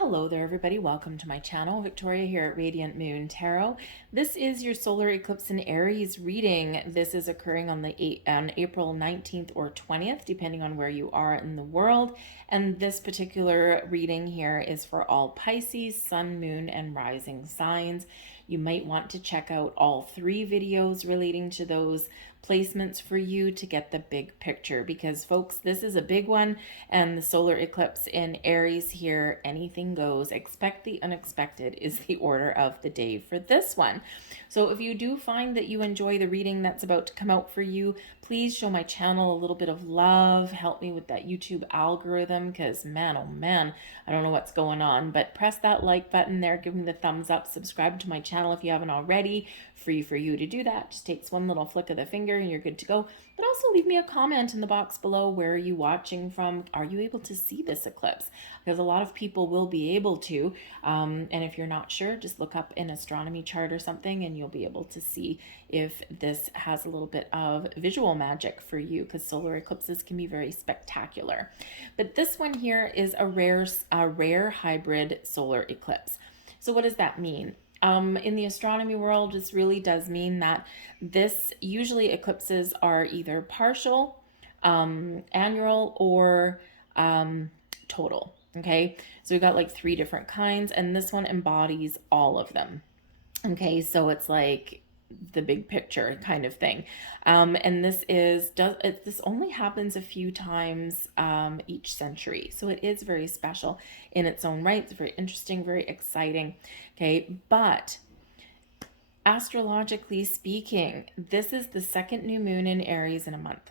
Hello there, everybody. Welcome to my channel. Victoria here at Radiant Moon Tarot. This is your solar eclipse in Aries reading. This is occurring on April 19th or 20th, depending on where you are in the world. And this particular reading here is for all Pisces, Sun, Moon, and Rising signs. You might want to check out all three videos relating to those placements for you to get the big picture, because folks, this is a big one, and the solar eclipse in Aries here, anything goes. Expect the unexpected is the order of the day for this one. So if you do find that you enjoy the reading that's about to come out for you, please show my channel a little bit of love. Help me with that YouTube algorithm, because man, oh man, I don't know what's going on, but press that like button there, give me the thumbs up, subscribe to my channel if you haven't already. Free for you to do that. Just takes one little flick of the finger and you're good to go. But also leave me a comment in the box below. Where are you watching from? Are you able to see this eclipse? Because a lot of people will be able to. And if you're not sure, just look up an astronomy chart or something and you'll be able to see if this has a little bit of visual magic for you, because solar eclipses can be very spectacular. But this one here is a rare hybrid solar eclipse. So what does that mean? In the astronomy world, this really does mean that this usually eclipses are either partial, annual, or total. Okay, so we've got like three different kinds, and this one embodies all of them. Okay, so it's like the big picture kind of thing. And this only happens a few times each century. So it is very special in its own right. It's very interesting, very exciting. Okay, but astrologically speaking, this is the second new moon in Aries in a month.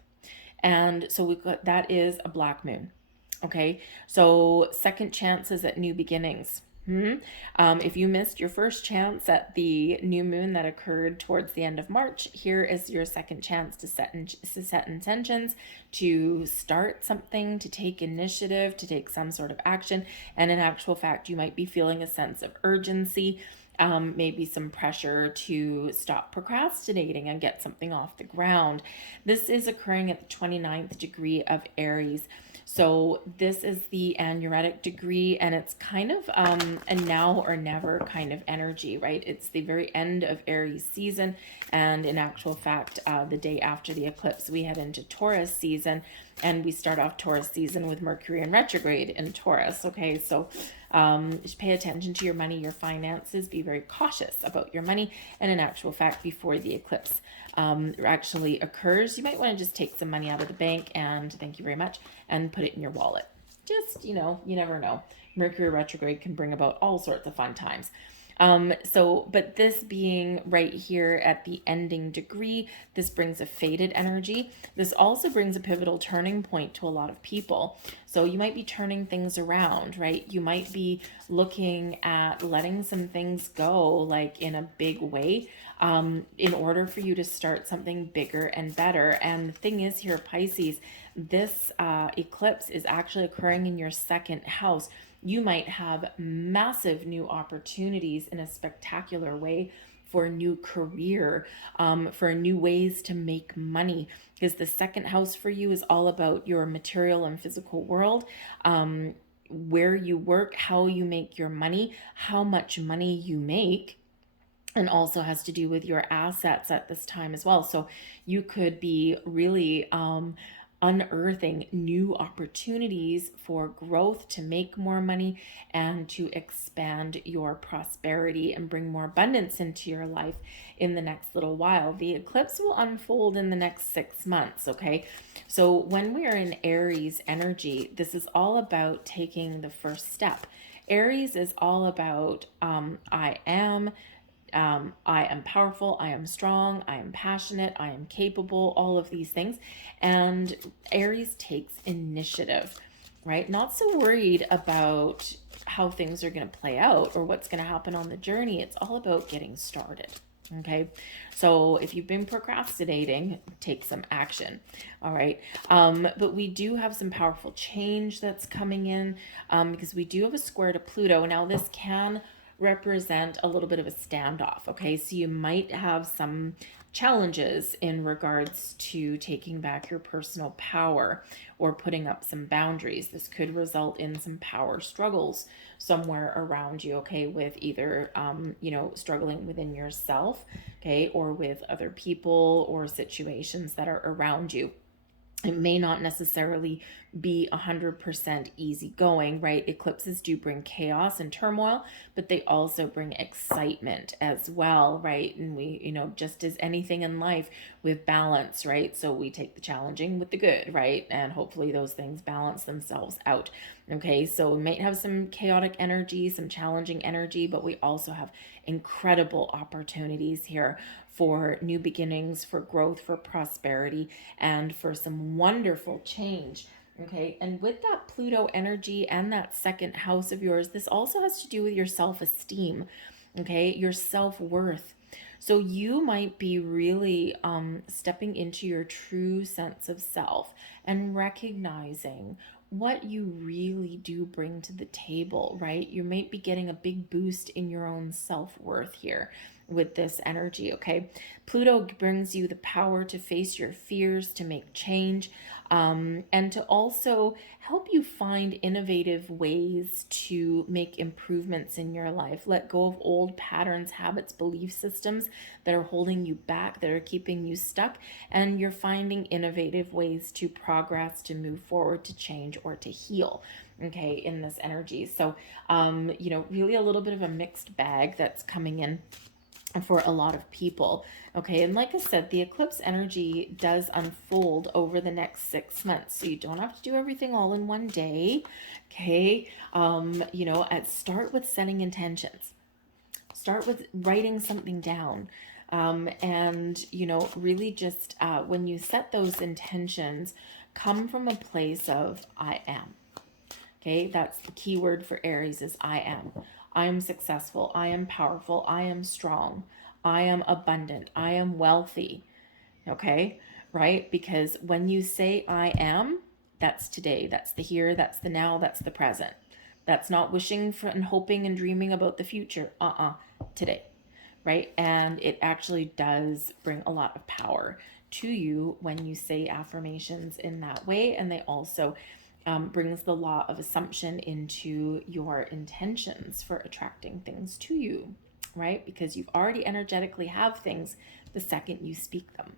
And so we've got, that is a black moon. Okay, so second chances at new beginnings. If you missed your first chance at the new moon that occurred towards the end of March, here is your second chance to set intentions, to start something, to take initiative, to take some sort of action. And in actual fact, you might be feeling a sense of urgency, maybe some pressure to stop procrastinating and get something off the ground. This is occurring at the 29th degree of Aries. So this is the aneretic degree, and it's kind of a now or never kind of energy, right? It's the very end of Aries season, and in actual fact, the day after the eclipse, we head into Taurus season, and we start off Taurus season with Mercury in retrograde in Taurus, okay? So just pay attention to your money, your finances, be very cautious about your money, and in actual fact, before the eclipse actually occurs, you might want to just take some money out of the bank, and thank you very much, and put it in your wallet. Just, you know, you never know. Mercury retrograde can bring about all sorts of fun times. But this being right here at the ending degree, this brings a faded energy. This also brings a pivotal turning point to a lot of people. So you might be turning things around, right? You might be looking at letting some things go, like in a big way, in order for you to start something bigger and better. And the thing is here, Pisces, this eclipse is actually occurring in your second house. You might have massive new opportunities in a spectacular way for a new career, for new ways to make money, because the second house for you is all about your material and physical world, where you work, how you make your money, how much money you make, and also has to do with your assets at this time as well. So you could be really unearthing new opportunities for growth, to make more money and to expand your prosperity and bring more abundance into your life in the next little while. The eclipse will unfold in the next 6 months, okay? So when we are in Aries energy, this is all about taking the first step. Aries is all about I am powerful, I am strong, I am passionate, I am capable, all of these things. And Aries takes initiative, right? Not so worried about how things are going to play out or what's going to happen on the journey. It's all about getting started. Okay, so if you've been procrastinating, take some action. All right, but we do have some powerful change that's coming in, because we do have a square to Pluto. Now this can represent a little bit of a standoff. Okay, so you might have some challenges in regards to taking back your personal power or putting up some boundaries. This could result in some power struggles somewhere around you, okay, with either, struggling within yourself, okay, or with other people or situations that are around you. It may not necessarily be 100% easygoing, right? Eclipses do bring chaos and turmoil, but they also bring excitement as well, right? And we, just as anything in life with balance, right? So we take the challenging with the good, right? And hopefully those things balance themselves out. Okay, so we might have some chaotic energy, some challenging energy, but we also have incredible opportunities here for new beginnings, for growth, for prosperity, and for some wonderful change. Okay, and with that Pluto energy and that second house of yours, this also has to do with your self esteem, okay, your self worth. So you might be really stepping into your true sense of self and recognizing what you really do bring to the table, right? You might be getting a big boost in your own self-worth here with this energy, okay? Pluto brings you the power to face your fears, to make change, and to also help you find innovative ways to make improvements in your life. Let go of old patterns, habits, belief systems that are holding you back, that are keeping you stuck, and you're finding innovative ways to progress, to move forward, to change, or to heal, okay, in this energy. So, really a little bit of a mixed bag that's coming in for a lot of people. Okay, and like I said, the eclipse energy does unfold over the next 6 months, so you don't have to do everything all in one day. Okay, start with setting intentions, start with writing something down, and really just when you set those intentions, come from a place of I am. Okay, that's the key word for Aries is I am. I am successful. I am powerful. I am strong. I am abundant. I am wealthy. Okay, right? Because when you say I am, that's today. That's the here. That's the now. That's the present. That's not wishing for and hoping and dreaming about the future. Today, right? And it actually does bring a lot of power to you when you say affirmations in that way. And they also brings the law of assumption into your intentions for attracting things to you, right? Because you've already energetically have things the second you speak them.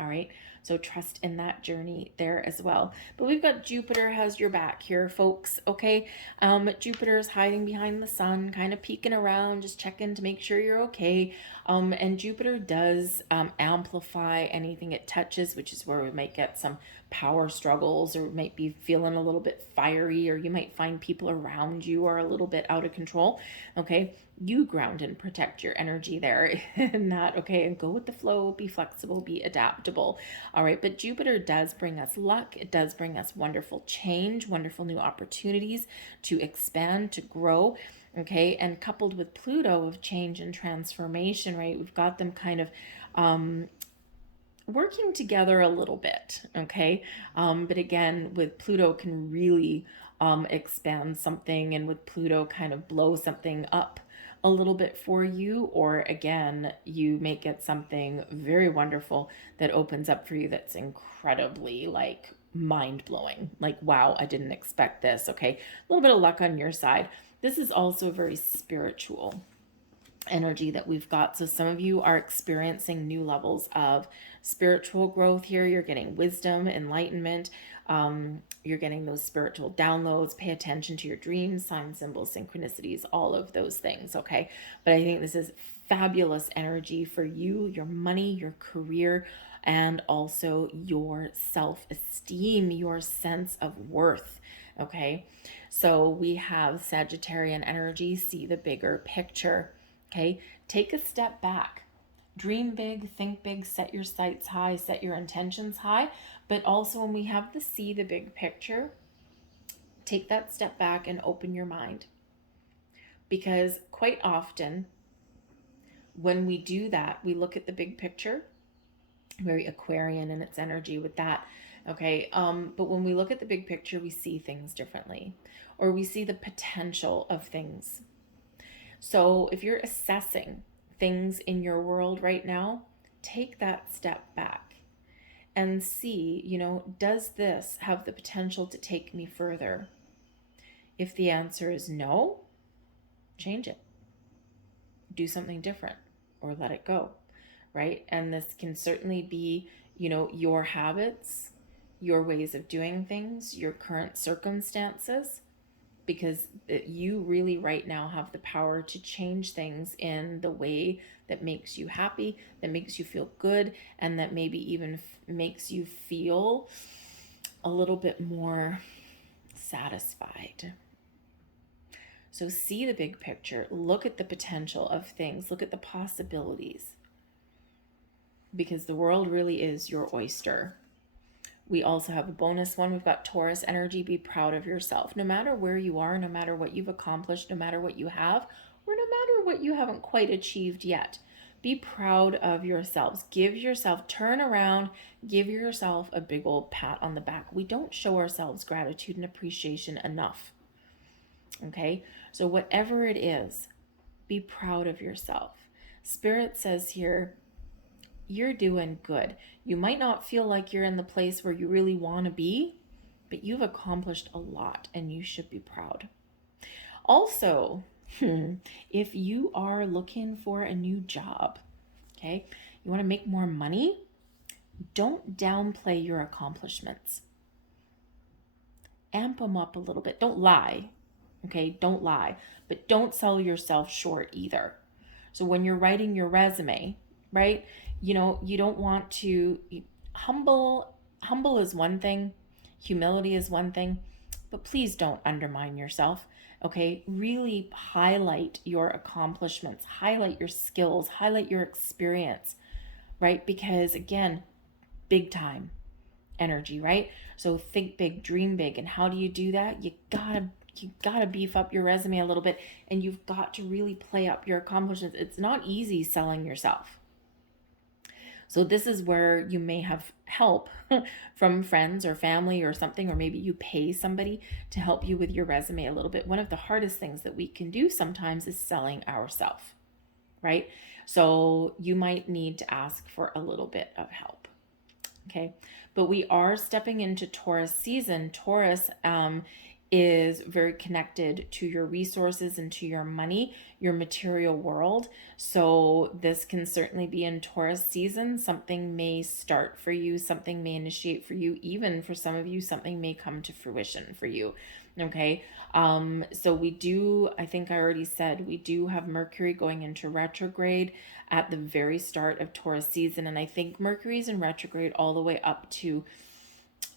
All right, so trust in that journey there as well. But we've got Jupiter has your back here, folks. Okay, Jupiter is hiding behind the sun, kind of peeking around, just checking to make sure you're okay. And Jupiter does amplify anything it touches, which is where we might get some power struggles, or might be feeling a little bit fiery, or you might find people around you are a little bit out of control. Okay, you ground and protect your energy there and not, okay, and go with the flow, be flexible, be adaptable. All right, but Jupiter does bring us luck. It does bring us wonderful change, wonderful new opportunities to expand, to grow. Okay, and coupled with Pluto of change and transformation, right? We've got them kind of working together a little bit, okay? But again, with Pluto can really expand something, and with Pluto kind of blow something up a little bit for you, or again, you may get something very wonderful that opens up for you that's incredibly like mind blowing. Like, wow, I didn't expect this, okay? A little bit of luck on your side. This is also very spiritual energy that we've got. So some of you are experiencing new levels of spiritual growth here. You're getting wisdom, enlightenment. You're getting those spiritual downloads. Pay attention to your dreams, signs, symbols, synchronicities, all of those things, okay? But I think this is fabulous energy for you, your money, your career, and also your self-esteem, your sense of worth, okay? So we have Sagittarian energy, see the bigger picture. Okay, take a step back. Dream big, think big, set your sights high, set your intentions high. But also, when we have to see the big picture, take that step back and open your mind. Because quite often, when we do that, we look at the big picture, very Aquarian in its energy with that. Okay, but when we look at the big picture, we see things differently, or we see the potential of things. So if you're assessing things in your world right now, take that step back and see, does this have the potential to take me further? If the answer is no, change it. Do something different or let it go, right? And this can certainly be, your habits, your ways of doing things, your current circumstances, because you really right now have the power to change things in the way that makes you happy, that makes you feel good, and that maybe even makes you feel a little bit more satisfied. So see the big picture, look at the potential of things, look at the possibilities, because the world really is your oyster. We also have a bonus one. We've got Taurus energy. Be proud of yourself. No matter where you are, no matter what you've accomplished, no matter what you have, or no matter what you haven't quite achieved yet, be proud of yourselves. Turn around, give yourself a big old pat on the back. We don't show ourselves gratitude and appreciation enough. Okay? So whatever it is, be proud of yourself. Spirit says here, you're doing good. You might not feel like you're in the place where you really want to be, but you've accomplished a lot and you should be proud. Also, if you are looking for a new job, okay, you want to make more money, don't downplay your accomplishments. Amp them up a little bit. Don't lie, okay? Don't lie, but don't sell yourself short either. So when you're writing your resume, right, you don't want to humble is one thing, humility is one thing, but please don't undermine yourself. Okay, really highlight your accomplishments, highlight your skills, highlight your experience, right? Because again, big time energy, right? So think big, dream big. And how do you do that? You gotta beef up your resume a little bit, and you've got to really play up your accomplishments. It's not easy selling yourself. So this is where you may have help from friends or family or something, or maybe you pay somebody to help you with your resume a little bit. One of the hardest things that we can do sometimes is selling ourselves, right? So you might need to ask for a little bit of help. Okay, but we are stepping into Taurus season. Taurus is very connected to your resources and to your money, your material world. So this can certainly be in Taurus season. Something may start for you, something may initiate for you, even for some of you, something may come to fruition for you. Okay, so we do, I think I already said, we do have Mercury going into retrograde at the very start of Taurus season. And I think Mercury's in retrograde all the way up to,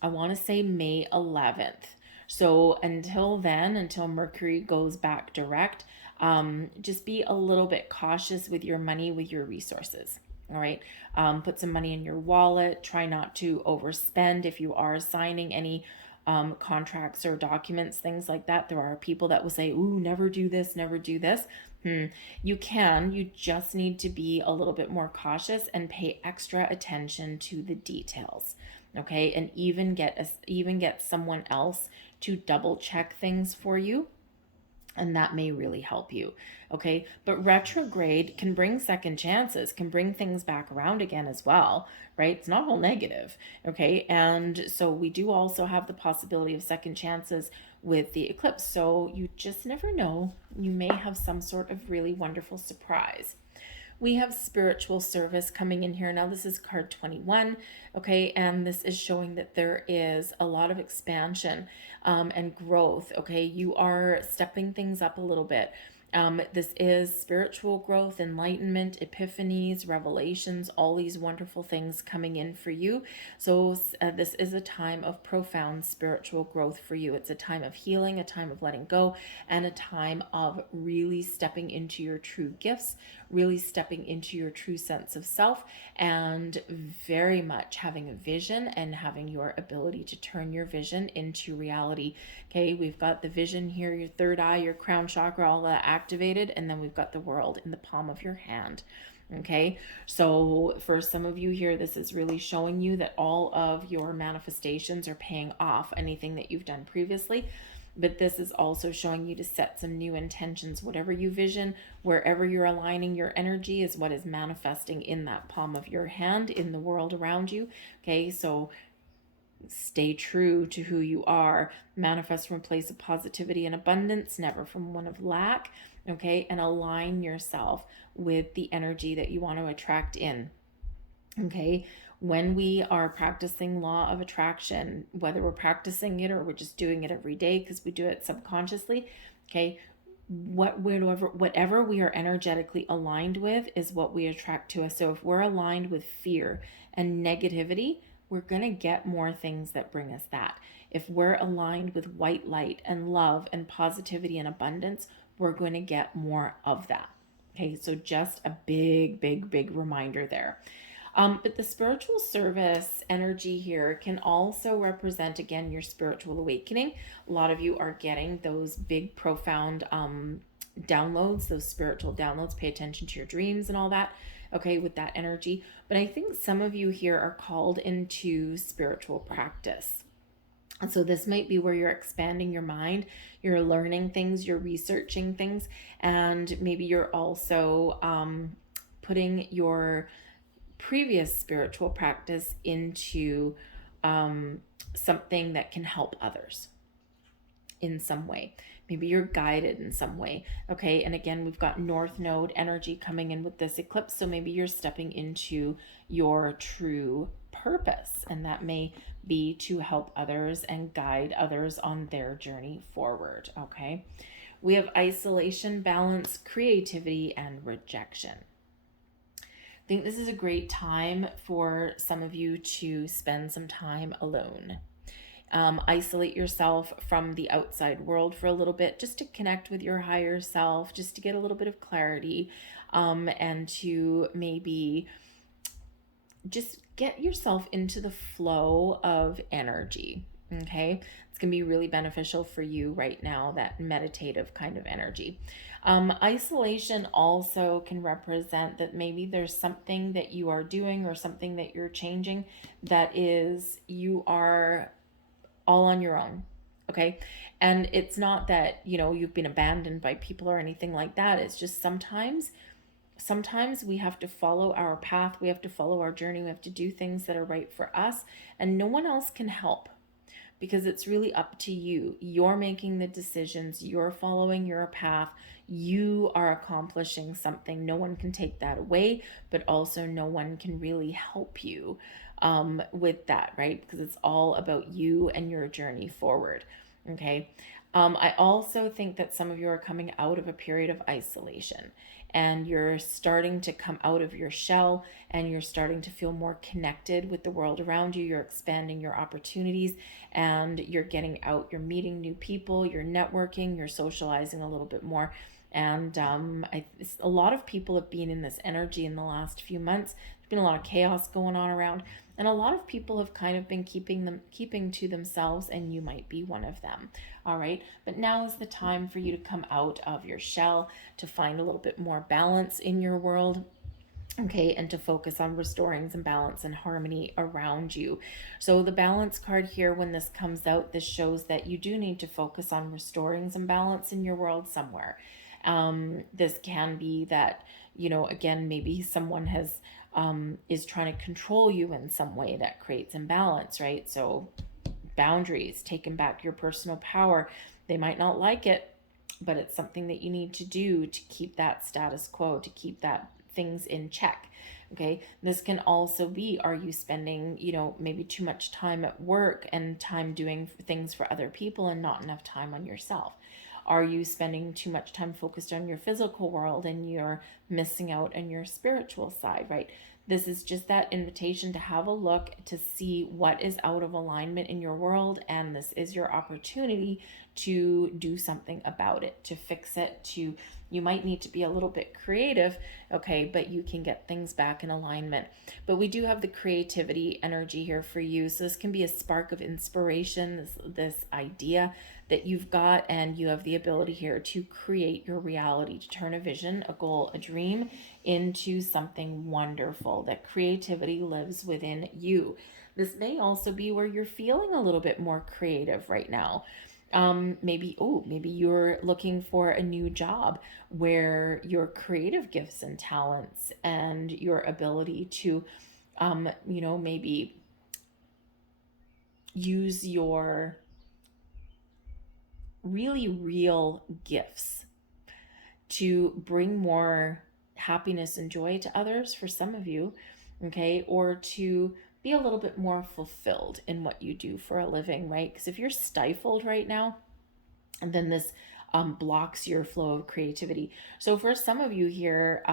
I want to say May 11th. So until then, until Mercury goes back direct, just be a little bit cautious with your money, with your resources. All right. Put some money in your wallet. Try not to overspend if you are signing any contracts or documents, things like that. There are people that will say, ooh, never do this, never do this. You just need to be a little bit more cautious and pay extra attention to the details. Okay. And even get someone else to double check things for you, and that may really help you. Okay, but retrograde can bring second chances, can bring things back around again as well, right? It's not all negative. Okay, and so we do also have the possibility of second chances with the eclipse, so you just never know. You may have some sort of really wonderful surprise. We have spiritual service coming in here. Now this is card 21, okay? And this is showing that there is a lot of expansion and growth, okay? You are stepping things up a little bit. This is spiritual growth, enlightenment, epiphanies, revelations, all these wonderful things coming in for you. So this is a time of profound spiritual growth for you. It's a time of healing, a time of letting go, and a time of really stepping into your true gifts, really stepping into your true sense of self, and very much having a vision and having your ability to turn your vision into reality. Okay, we've got the vision here, your third eye, your crown chakra, all that activated, and then we've got the world in the palm of your hand. Okay, so for some of you here, this is really showing you that all of your manifestations are paying off. Anything that you've done previously, but this is also showing you to set some new intentions. Whatever you vision, wherever you're aligning your energy is what is manifesting in that palm of your hand, in the world around you. Okay, so stay true to who you are. Manifest from a place of positivity and abundance, never from one of lack. Okay, and align yourself with the energy that you want to attract in. Okay, when we are practicing law of attraction, whether we're practicing it or we're just doing it every day because we do it subconsciously, okay, whatever we are energetically aligned with is what we attract to us. So if we're aligned with fear and negativity, we're going to get more things that bring us that. If we're aligned with white light and love and positivity and abundance, we're going to get more of that. Okay, so just a big reminder there. But the spiritual service energy here can also represent, again, your spiritual awakening. A lot of you are getting those big, profound downloads, those spiritual downloads. Pay attention to your dreams and all that, okay, with that energy. But I think some of you here are called into spiritual practice. And so this might be where you're expanding your mind, you're learning things, you're researching things, and maybe you're also putting your previous spiritual practice into something that can help others in some way. Maybe you're guided in some way. Okay, and again, we've got North Node energy coming in with this eclipse, so maybe you're stepping into your true purpose, and that may be to help others and guide others on their journey forward. Okay, we have isolation, balance, creativity, and rejection. I think this is a great time for some of you to spend some time alone. Isolate yourself from the outside world for a little bit, just to connect with your higher self, just to get a little bit of clarity, and to maybe just get yourself into the flow of energy. Okay, it's gonna be really beneficial for you right now, that meditative kind of energy. Isolation also can represent that maybe there's something that you are doing or something that you're changing that is, you are all on your own. Okay, and it's not that, you know, you've been abandoned by people or anything like that. It's just sometimes we have to follow our path, we have to follow our journey, we have to do things that are right for us, and no one else can help, because it's really up to you. You're making the decisions, you're following your path, you are accomplishing something. No one can take that away, but also no one can really help you with that, right? Because it's all about you and your journey forward. Okay. I also think that some of you are coming out of a period of isolation, and you're starting to come out of your shell, and you're starting to feel more connected with the world around you. You're expanding your opportunities, and you're getting out, you're meeting new people, you're networking, you're socializing a little bit more. And a lot of people have been in this energy in the last few months. There's been a lot of chaos going on around, and a lot of people have kind of been keeping to themselves, and you might be one of them. All right, but now is the time for you to come out of your shell, to find a little bit more balance in your world. Okay, and to focus on restoring some balance and harmony around you. So the balance card here, when this comes out, this shows that you do need to focus on restoring some balance in your world somewhere. This can be that, you know, again, maybe someone has is trying to control you in some way that creates imbalance, right? So boundaries, taking back your personal power. They might not like it, but it's something that you need to do to keep that status quo, to keep that things in check. Okay, this can also be, are you spending, you know, maybe too much time at work and time doing things for other people and not enough time on yourself? Are you spending too much time focused on your physical world and you're missing out on your spiritual side, right? This is just that invitation to have a look, to see what is out of alignment in your world, and this is your opportunity to do something about it, to fix it, to, you might need to be a little bit creative, okay, but you can get things back in alignment. But we do have the creativity energy here for you, so this can be a spark of inspiration, this idea that you've got, and you have the ability here to create your reality, to turn a vision, a goal, a dream into something wonderful. That creativity lives within you. This may also be where you're feeling a little bit more creative right now. Maybe you're looking for a new job where your creative gifts and talents and your ability to, maybe use your really real gifts to bring more happiness and joy to others for some of you, okay? Or to be a little bit more fulfilled in what you do for a living, right? Because if you're stifled right now, and then this blocks your flow of creativity. So for some of you here,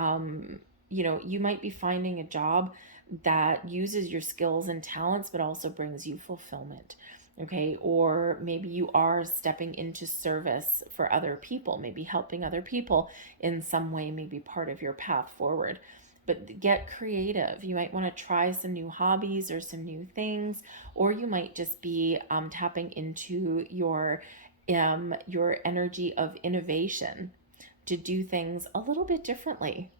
you might be finding a job that uses your skills and talents, but also brings you fulfillment. Okay, or maybe you are stepping into service for other people, maybe helping other people in some way, maybe part of your path forward. But get creative. You might want to try some new hobbies or some new things, or you might just be tapping into your energy of innovation to do things a little bit differently.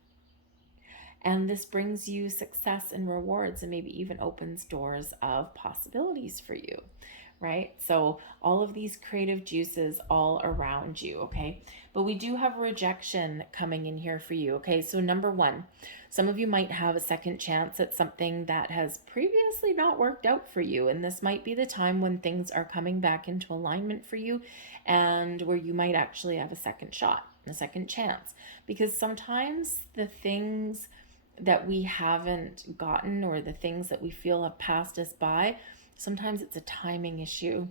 And this brings you success and rewards, and maybe even opens doors of possibilities for you, right? So all of these creative juices all around you, okay? But we do have rejection coming in here for you, okay? So number one, some of you might have a second chance at something that has previously not worked out for you, and this might be the time when things are coming back into alignment for you, and where you might actually have a second shot, a second chance. Because sometimes the things that we haven't gotten, or the things that we feel have passed us by, sometimes it's a timing issue,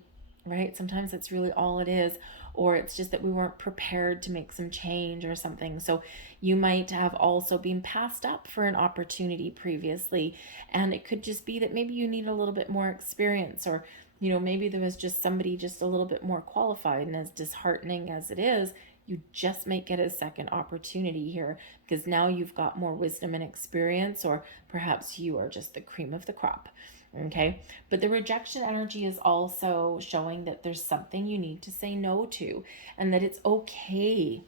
right? Sometimes it's really all it is, or it's just that we weren't prepared to make some change or something. So you might have also been passed up for an opportunity previously, and it could just be that maybe you need a little bit more experience, or maybe there was just somebody just a little bit more qualified, and as disheartening as it is, you just might get a second opportunity here because now you've got more wisdom and experience, or perhaps you are just the cream of the crop. Okay, but the rejection energy is also showing that there's something you need to say no to, and that it's okay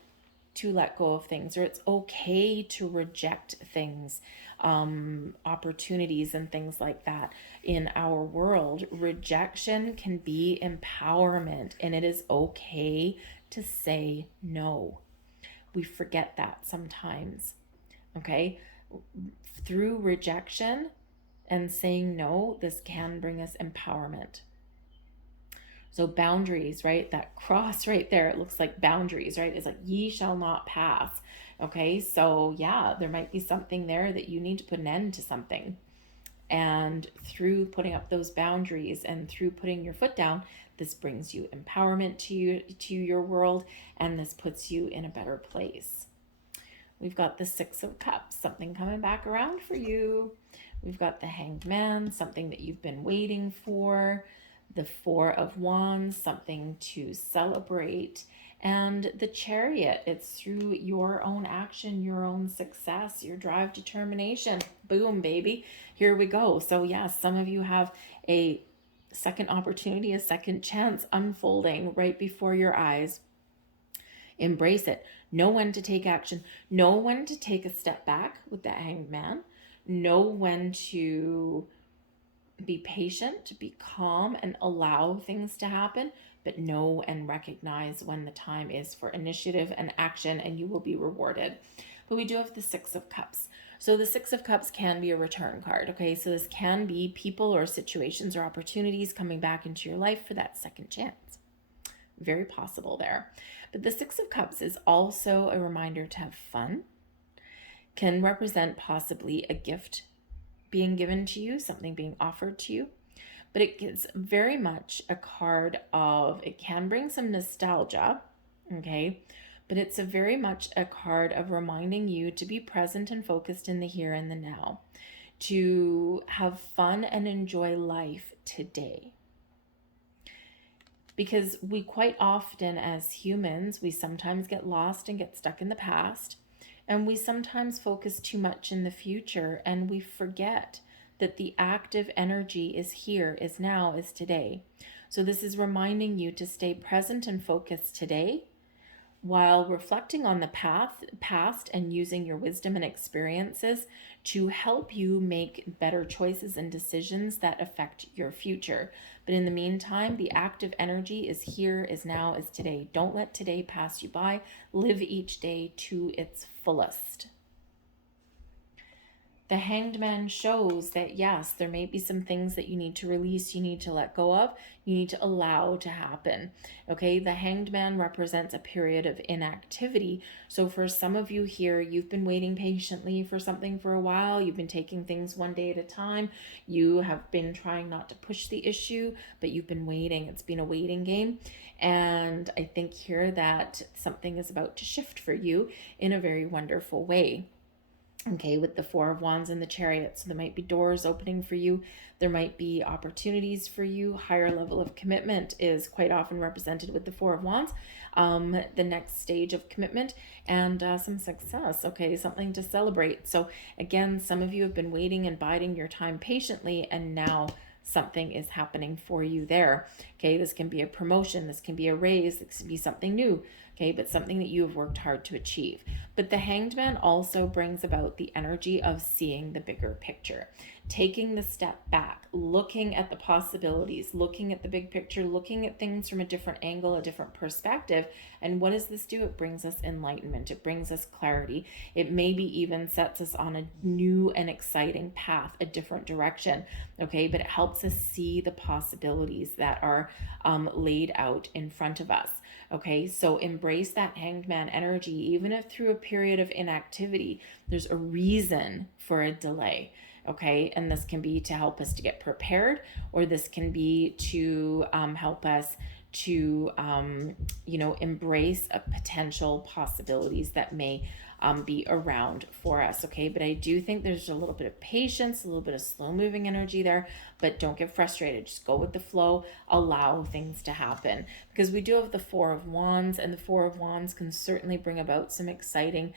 to let go of things, or it's okay to reject things, opportunities and things like that. In our world, rejection can be empowerment, and it is okay to say no. We forget that sometimes, okay? Through rejection and saying no, this can bring us empowerment. So boundaries, right? That cross right there, it looks like boundaries, right? It's like, ye shall not pass. Okay, so yeah, there might be something there that you need to put an end to something. And through putting up those boundaries and through putting your foot down, this brings you empowerment to your world, and this puts you in a better place. We've got the Six of Cups, something coming back around for you. We've got the Hanged Man, something that you've been waiting for. The Four of Wands, something to celebrate. And the Chariot, it's through your own action, your own success, your drive, determination. Boom, baby. Here we go. So yes, some of you have a second opportunity, a second chance unfolding right before your eyes. Embrace it. Know when to take action. Know when to take a step back with that Hanged Man. Know when to be patient, be calm, and allow things to happen, but know and recognize when the time is for initiative and action, and you will be rewarded. But we do have the Six of Cups. So the Six of Cups can be a return card, okay? So this can be people or situations or opportunities coming back into your life for that second chance. Very possible there. But the Six of Cups is also a reminder to have fun, can represent possibly a gift being given to you, something being offered to you. But it is very much a card of, it can bring some nostalgia, okay? But it's very much a card of reminding you to be present and focused in the here and the now, to have fun and enjoy life today. Because we quite often, as humans, we sometimes get lost and get stuck in the past. And we sometimes focus too much in the future, and we forget that the active energy is here, is now, is today. So this is reminding you to stay present and focused today while reflecting on the past and using your wisdom and experiences to help you make better choices and decisions that affect your future. But in the meantime, the active energy is here, is now, is today. Don't let today pass you by. Live each day to its fullest. The Hanged Man shows that yes, there may be some things that you need to release, you need to let go of, you need to allow to happen. Okay, the Hanged Man represents a period of inactivity. So for some of you here, you've been waiting patiently for something for a while, you've been taking things one day at a time, you have been trying not to push the issue, but you've been waiting. It's been a waiting game. And I think here that something is about to shift for you in a very wonderful way. Okay, with the Four of Wands and the Chariot. So there might be doors opening for you. There might be opportunities for you. Higher level of commitment is quite often represented with the Four of Wands. The next stage of commitment and some success. Okay, something to celebrate. So again, some of you have been waiting and biding your time patiently, and now something is happening for you there. Okay, this can be a promotion. This can be a raise. This can be something new. Okay, but something that you have worked hard to achieve. But the Hanged Man also brings about the energy of seeing the bigger picture, taking the step back, looking at the possibilities, looking at the big picture, looking at things from a different angle, a different perspective. And what does this do? It brings us enlightenment. It brings us clarity. It maybe even sets us on a new and exciting path, a different direction. Okay, but it helps us see the possibilities that are laid out in front of us. Okay, so embrace that Hanged Man energy. Even if through a period of inactivity, there's a reason for a delay. Okay, and this can be to help us to get prepared, or this can be to help us to, embrace potential possibilities that may be around for us. Okay, but I do think there's a little bit of patience, a little bit of slow moving energy there, but don't get frustrated. Just go with the flow, allow things to happen, because we do have the Four of Wands, and the Four of Wands can certainly bring about some exciting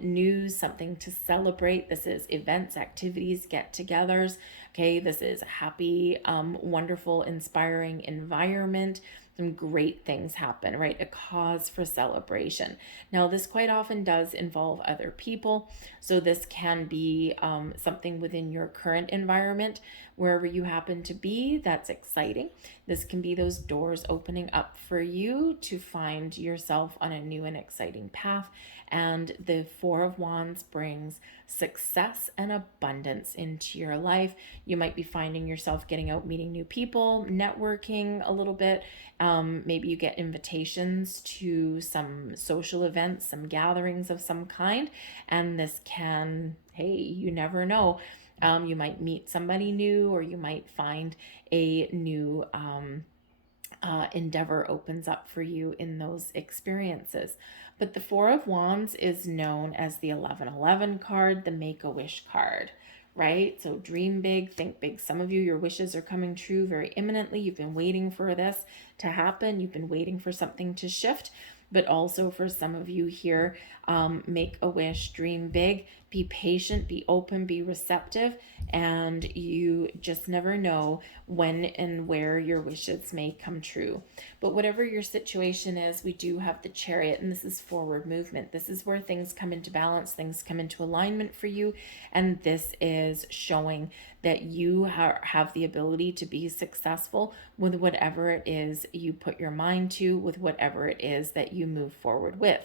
news, something to celebrate. This is events, activities, get-togethers. Okay, this is a happy, wonderful, inspiring environment. Some great things happen, right? A cause for celebration. Now, this quite often does involve other people. So this can be something within your current environment, wherever you happen to be. That's exciting. This can be those doors opening up for you to find yourself on a new and exciting path. And the Four of Wands brings success and abundance into your life. You might be finding yourself getting out, meeting new people, networking a little bit. Maybe you get invitations to some social events, some gatherings of some kind. And this can, hey, you never know. You might meet somebody new, or you might find a new endeavor opens up for you in those experiences. But the Four of Wands is known as the 1111 card, the Make-A-Wish card, right? So dream big, think big. Some of you, your wishes are coming true very imminently. You've been waiting for this to happen. You've been waiting for something to shift. But also for some of you here, make a wish, dream big, be patient, be open, be receptive, and you just never know when and where your wishes may come true. But whatever your situation is, we do have the Chariot, and this is forward movement. This is where things come into balance, things come into alignment for you, and this is showing that you have the ability to be successful with whatever it is you put your mind to, with whatever it is that you move forward with.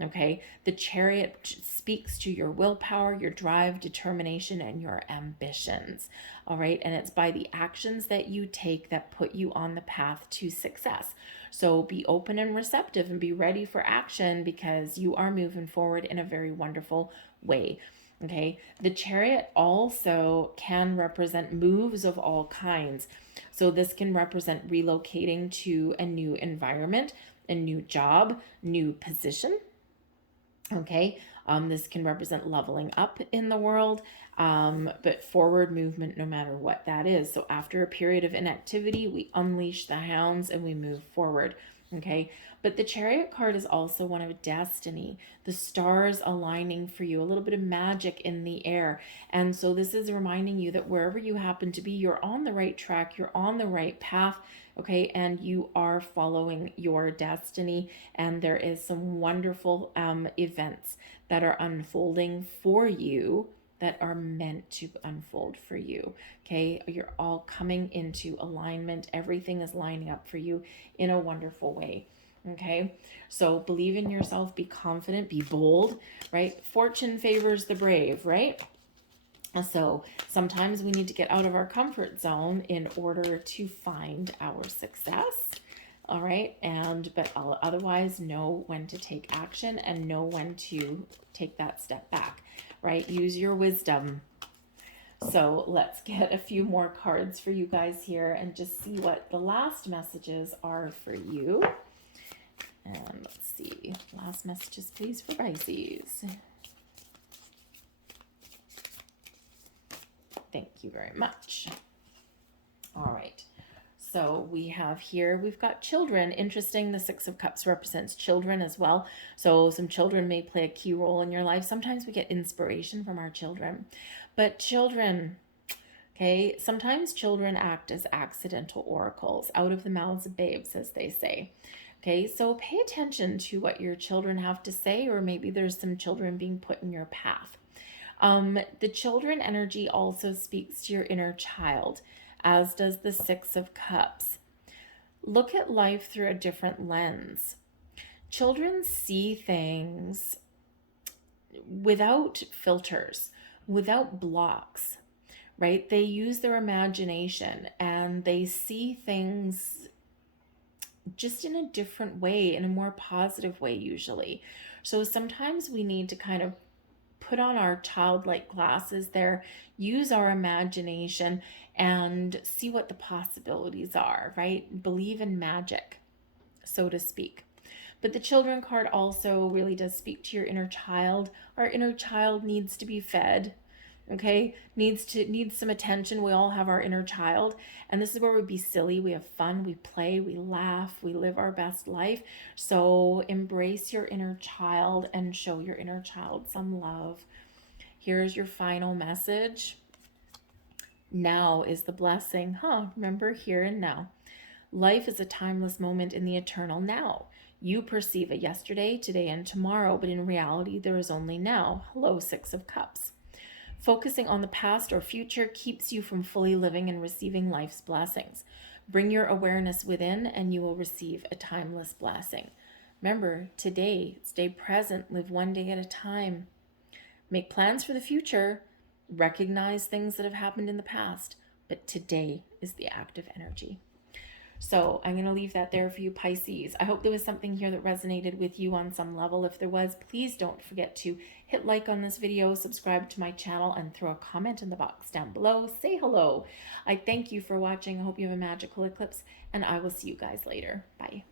Okay, the Chariot speaks to your willpower, your drive, determination, and your ambitions. All right, and it's by the actions that you take that put you on the path to success. So be open and receptive and be ready for action, because you are moving forward in a very wonderful way. Okay, the Chariot also can represent moves of all kinds. So this can represent relocating to a new environment, a new job, new position. Okay, this can represent leveling up in the world, but forward movement no matter what that is. So after a period of inactivity, we unleash the hounds and we move forward. Okay, but the Chariot card is also one of destiny, the stars aligning for you, a little bit of magic in the air. And so this is reminding you that wherever you happen to be, you're on the right track, you're on the right path, okay, and you are following your destiny. And there is some wonderful events that are unfolding for you, that are meant to unfold for you. Okay, you're all coming into alignment. Everything is lining up for you in a wonderful way. Okay, so believe in yourself, be confident, be bold, right? Fortune favors the brave, right? So sometimes we need to get out of our comfort zone in order to find our success. All right, but otherwise know when to take action and know when to take that step back, right? Use your wisdom. So let's get a few more cards for you guys here and just see what the last messages are for you. And let's see, last messages please for Pisces. Thank you very much. All right. So we have here, we've got children. Interesting, the Six of Cups represents children as well. So some children may play a key role in your life. Sometimes we get inspiration from our children. But children, okay, sometimes children act as accidental oracles, out of the mouths of babes, as they say. Okay, so pay attention to what your children have to say, or maybe there's some children being put in your path. The children energy also speaks to your inner child, as does the Six of Cups. Look at life through a different lens. Children see things without filters, without blocks, right? They use their imagination and they see things just in a different way, in a more positive way usually. So sometimes we need to kind of put on our childlike glasses there, use our imagination, and see what the possibilities are, right? Believe in magic, so to speak. But the children card also really does speak to your inner child. Our inner child needs to be fed, okay? Needs some attention. We all have our inner child, and this is where we be silly, we have fun, we play, we laugh, we live our best life. So embrace your inner child and show your inner child some love. Here's your final message. Now is the blessing. Remember, here and now. Life is a timeless moment in the eternal now. You perceive a yesterday, today, and tomorrow, but in reality, there is only now. Hello, Six of Cups. Focusing on the past or future keeps you from fully living and receiving life's blessings. Bring your awareness within and you will receive a timeless blessing. Remember, today, stay present, live one day at a time. Make plans for the future, recognize things that have happened in the past, but today is the active energy. So I'm going to leave that there for you, Pisces. I hope there was something here that resonated with you on some level. If there was, please don't forget to hit like on this video, subscribe to my channel, and throw a comment in the box down below. Say hello. I thank you for watching. I hope you have a magical eclipse, and I will see you guys later. Bye.